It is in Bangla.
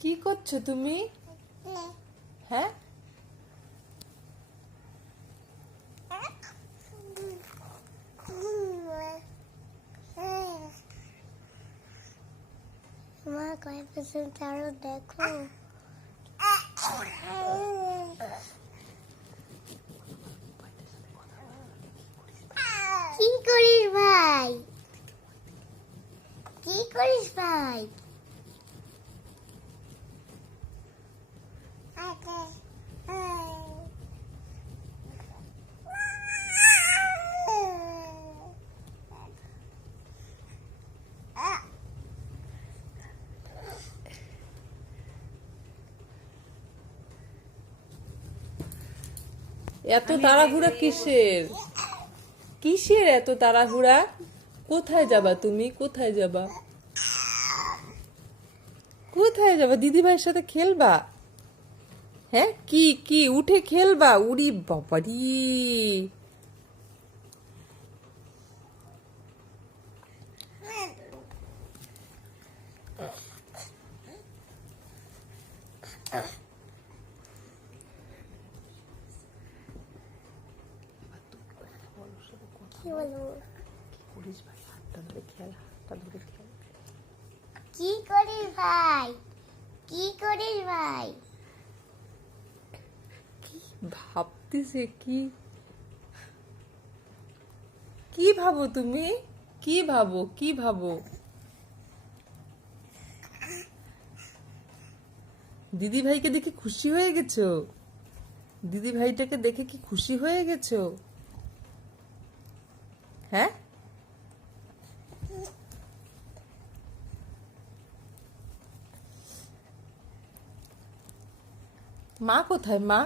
কি করছ তুমি? হ্যাঁ? তোমার কয় আরও দেখো। কি করিস ভাই? কি করিস ভাই? এত তাড়াহুড়া কিসের? কিসের এত তাড়াহুড়া? কোথায় যাবা তুমি? কোথায় যাবা? কোথায় যাবা? দিদি ভাইয়ের সাথে খেলবা? হ্যাঁ কি কি? উঠে খেলবা? উড়ি বাবারি। কি বলব করিস ভাই? হাতটা ধরে হাতটা ধরে কি করিস ভাই? কি করিস ভাই ভাবতেছে কি? কি ভাবো তুমি? কি ভাবো? কি ভাবো? দিদি ভাইকে দেখে খুশি হয়ে গেছো? দিদি ভাইটাকে দেখে কি খুশি হয়ে গেছো? হ্যাঁ? মা কোথায় মা?